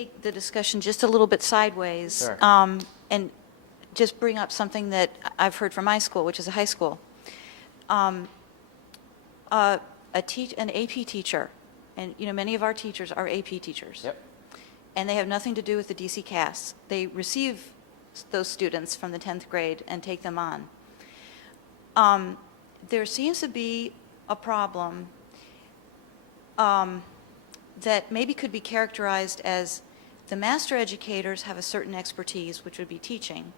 take the discussion just a little bit sideways. Sure. And just bring up something that I've heard from my school, which is a high school. An AP teacher, and many of our teachers are AP teachers. Yep. And they have nothing to do with the DCPS. They receive those students from the 10th grade and take them on. There seems to be a problem that maybe could be characterized as the master educators have a certain expertise, which would be teaching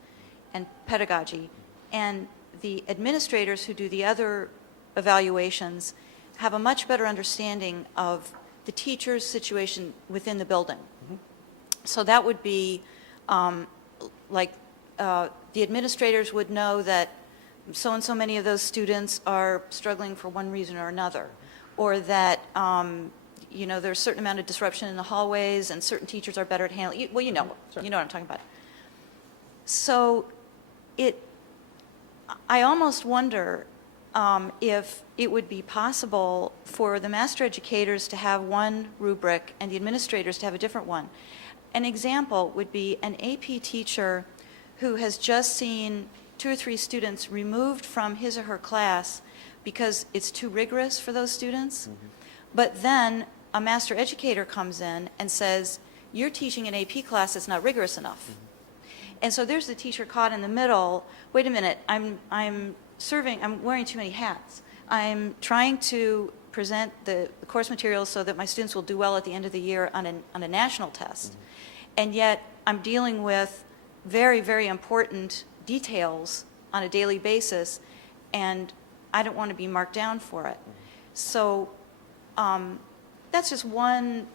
and pedagogy, and the administrators who do the other evaluations have a much better understanding of the teacher's situation within the building. Mm-hmm. So that would be the administrators would know that so and so many of those students are struggling for one reason or another, or that there's a certain amount of disruption in the hallways and certain teachers are better at handling. Well, Sure. You know what I'm talking about. So I almost wonder if it would be possible for the master educators to have one rubric and the administrators to have a different one. An example would be an AP teacher who has just seen 2 or 3 students removed from his or her class because it's too rigorous for those students. Mm-hmm. But then a master educator comes in and says, you're teaching an AP class that's not rigorous enough. Mm-hmm. And so there's the teacher caught in the middle. Wait a minute, I'm wearing too many hats. I'm trying to present the course materials so that my students will do well at the end of the year on a national test. Mm-hmm. And yet I'm dealing with very, very important details on a daily basis, and I don't want to be marked down for it. Mm-hmm. So that's just one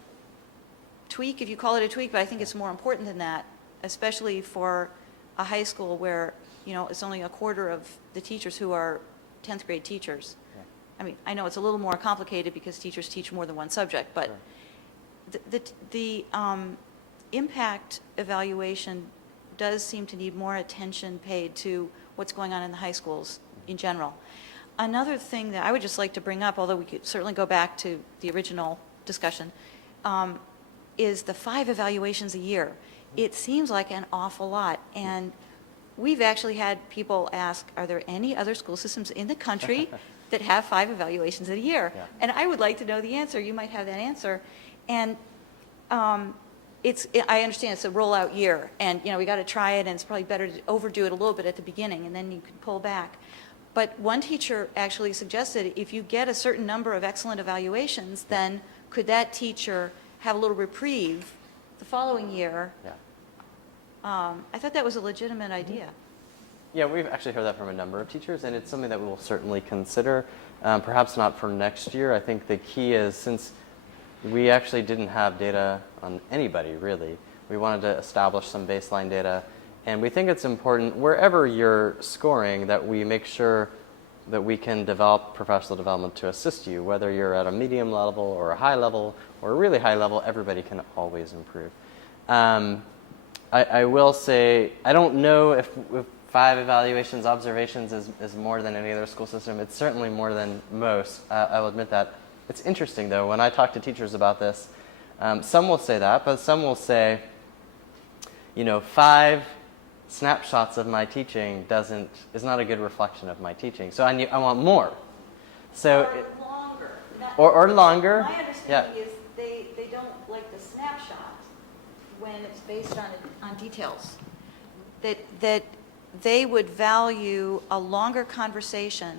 tweak, if you call it a tweak, but I think it's more important than that, especially for a high school where, it's only a quarter of the teachers who are 10th grade teachers. Yeah. I mean, I know it's a little more complicated because teachers teach more than one subject, but sure. The impact evaluation does seem to need more attention paid to what's going on in the high schools in general. Another thing that I would just like to bring up, although we could certainly go back to the original discussion, is the 5 evaluations a year. It seems like an awful lot, and we've actually had people ask, are there any other school systems in the country that have 5 evaluations a year? Yeah. And I would like to know the answer. You might have that answer. And I understand it's a rollout year, and we got to try it, and it's probably better to overdo it a little bit at the beginning, and then you can pull back. But one teacher actually suggested if you get a certain number of excellent evaluations, then could that teacher have a little reprieve the following year? Yeah. I thought that was a legitimate idea. Yeah, we've actually heard that from a number of teachers, and it's something that we will certainly consider. Perhaps not for next year. I think the key is, since we actually didn't have data on anybody, really, we wanted to establish some baseline data. And we think it's important, wherever you're scoring, that we make sure that we can develop professional development to assist you. Whether you're at a medium level or a high level or a really high level, everybody can always improve. I will say, I don't know if 5 evaluations, observations is more than any other school system. It's certainly more than most. I will admit that. It's interesting, though, when I talk to teachers about this, some will say that, but some will say, 5 snapshots of my teaching is not a good reflection of my teaching. So I want more. So or longer. Or longer. My understanding is they don't like the snapshot when it's based on details. That they would value a longer conversation.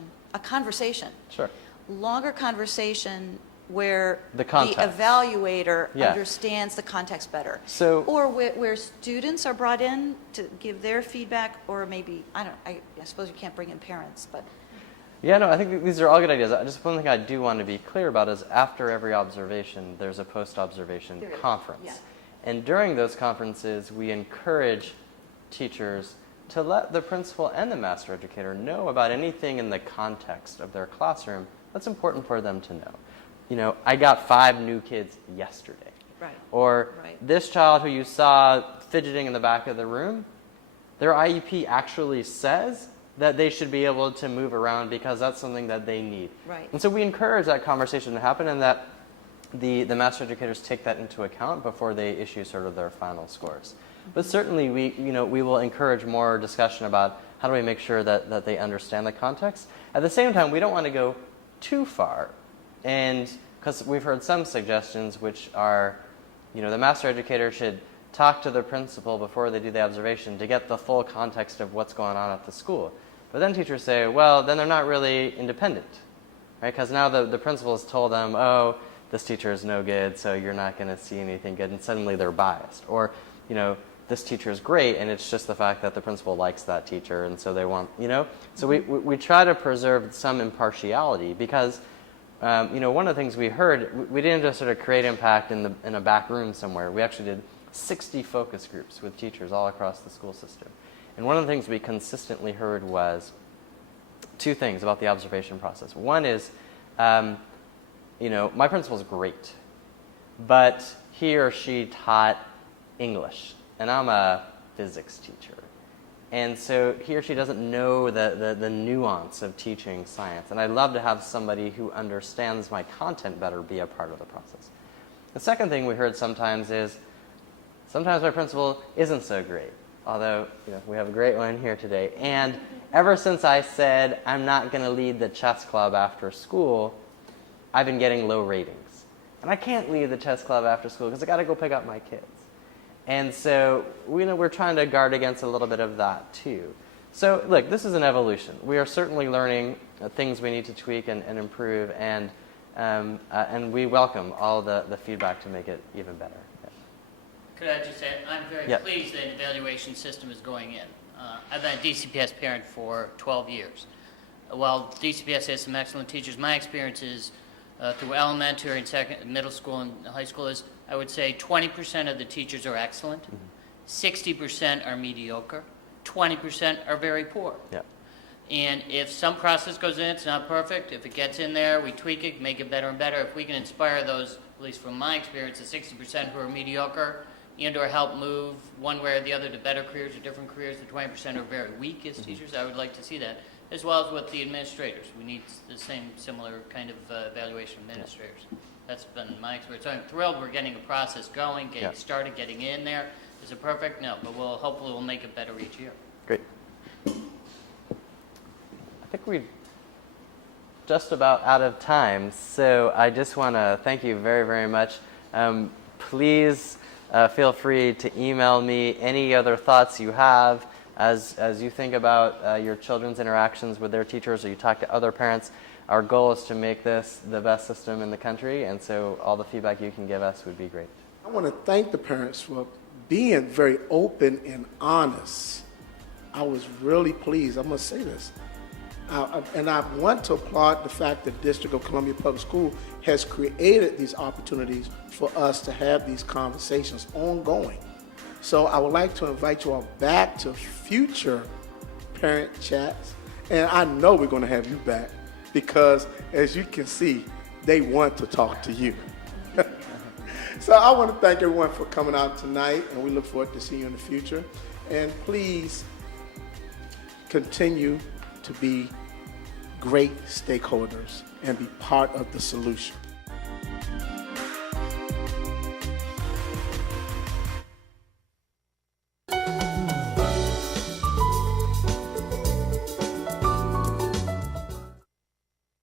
Sure. Longer conversation where the evaluator understands the context better. So, or where students are brought in to give their feedback, or maybe, I suppose you can't bring in parents, but. Yeah, no, I think these are all good ideas. Just one thing I do want to be clear about is after every observation, there's a post-observation conference. Yeah. And during those conferences, we encourage teachers to let the principal and the master educator know about anything in the context of their classroom that's important for them to know. I got 5 new kids yesterday. Right. Or this child who you saw fidgeting in the back of the room, their IEP actually says that they should be able to move around because that's something that they need. Right. And so we encourage that conversation to happen, and that the master educators take that into account before they issue sort of their final scores. But certainly we will encourage more discussion about how do we make sure that they understand the context. At the same time, we don't want to go too far, and because we've heard some suggestions which are, the master educator should talk to the principal before they do the observation to get the full context of what's going on at the school. But then teachers say, well, then they're not really independent, right? Because now the principal has told them, oh, this teacher is no good, so you're not going to see anything good, and suddenly they're biased. Or, this teacher is great, and it's just the fact that the principal likes that teacher, and so they want, So we try to preserve some impartiality because, one of the things we heard, we didn't just sort of create impact in a back room somewhere. We actually did 60 focus groups with teachers all across the school system. And one of the things we consistently heard was two things about the observation process. One is, my principal's great, but he or she taught English, and I'm a physics teacher. And so he or she doesn't know the nuance of teaching science. And I'd love to have somebody who understands my content better be a part of the process. The second thing we heard sometimes is, sometimes my principal isn't so great, although we have a great one here today. And ever since I said I'm not going to lead the chess club after school, I've been getting low ratings. And I can't lead the chess club after school because I got to go pick up my kids. And so we're trying to guard against a little bit of that too. So look, this is an evolution. We are certainly learning things we need to tweak and improve, and we welcome all the feedback to make it even better. Yeah. Could I just say, I'm very pleased that an evaluation system is going in. I've been a DCPS parent for 12 years. While DCPS has some excellent teachers, my experience is through elementary and middle school and high school is, I would say 20% of the teachers are excellent, 60% are mediocre, 20% are very poor. Yeah. And if some process goes in, it's not perfect. If it gets in there, we tweak it, make it better and better. If we can inspire those, at least from my experience, the 60% who are mediocre and or help move one way or the other to better careers or different careers, the 20% who are very weak as teachers, I would like to see that. As well as with the administrators. We need the similar kind of evaluation administrators. That's been my experience. So I'm thrilled we're getting a process going, getting started, getting in there. Is it perfect? No, but hopefully we'll make it better each year. Great. I think we're just about out of time, so I just want to thank you very, very much. Please feel free to email me any other thoughts you have as you think about your children's interactions with their teachers or you talk to other parents. Our goal is to make this the best system in the country, and so all the feedback you can give us would be great. I want to thank the parents for being very open and honest. I was really pleased. I'm going to say this. And I want to applaud the fact that District of Columbia Public School has created these opportunities for us to have these conversations ongoing. So I would like to invite you all back to future parent chats. And I know we're going to have you back because, as you can see, they want to talk to you. So I want to thank everyone for coming out tonight, and we look forward to seeing you in the future. And please continue to be great stakeholders and be part of the solution.